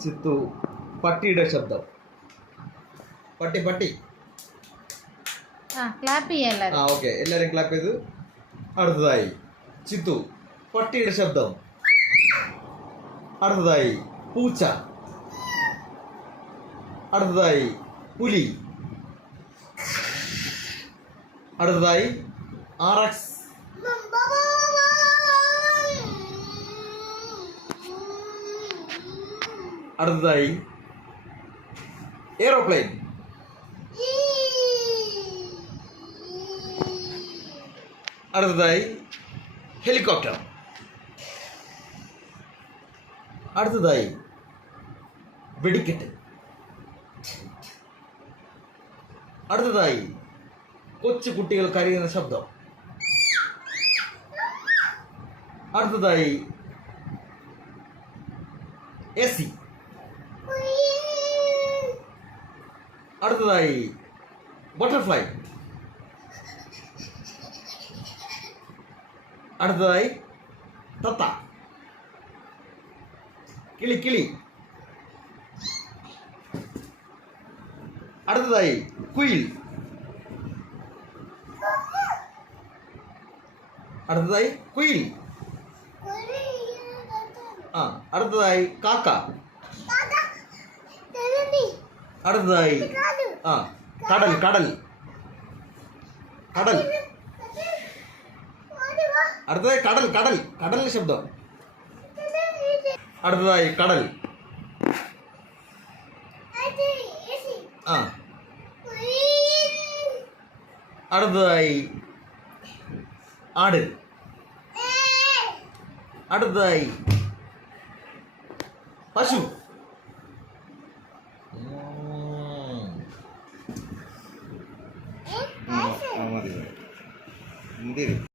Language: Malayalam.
ചിത്തു പട്ടിയുടെ ശബ്ദം. പട്ടി പട്ടി. ആ ക്ലാപ്പ് ചെയ്യാം ആ ഓക്കെ എല്ലാവരും ക്ലാപ്പ് ചെയ്ത് അടുത്തതായി. ചിത്തു പട്ടിയുടെ ശബ്ദം. അടുത്തതായി പൂച്ച. അടുത്തതായി പുലി. അടുത്തതായി ആർ എക്സ് അടുത്തതായി എയ്റോപ്ലെയിൻ അടുത്തതായി ഹെലികോപ്റ്റർ അടുത്തതായി വെടിക്കെട്ട്. അടുത്തതായി കൊച്ചു കുട്ടികൾ കരയുന്ന ശബ്ദം. അടുത്തതായി എ സി. അടുത്തതായി ബട്ടർഫ്ലൈ. അടുത്തതായി തത്ത. കിളി കിളി. അടുത്തതായി കുയിൽ. അടുത്തതായി കുയിൽ. ആ അടുത്തതായി കാക്ക. അടുത്തതായി. ആ കടൽ കടൽ. കടൽ. അടുത്തതായി കടൽ കടൽ. കടൽ ശബ്ദം. അടുത്തതായി കടൽ. ആ. അടുത്തതായി ആട്. അടുത്തതായി പശു. 一定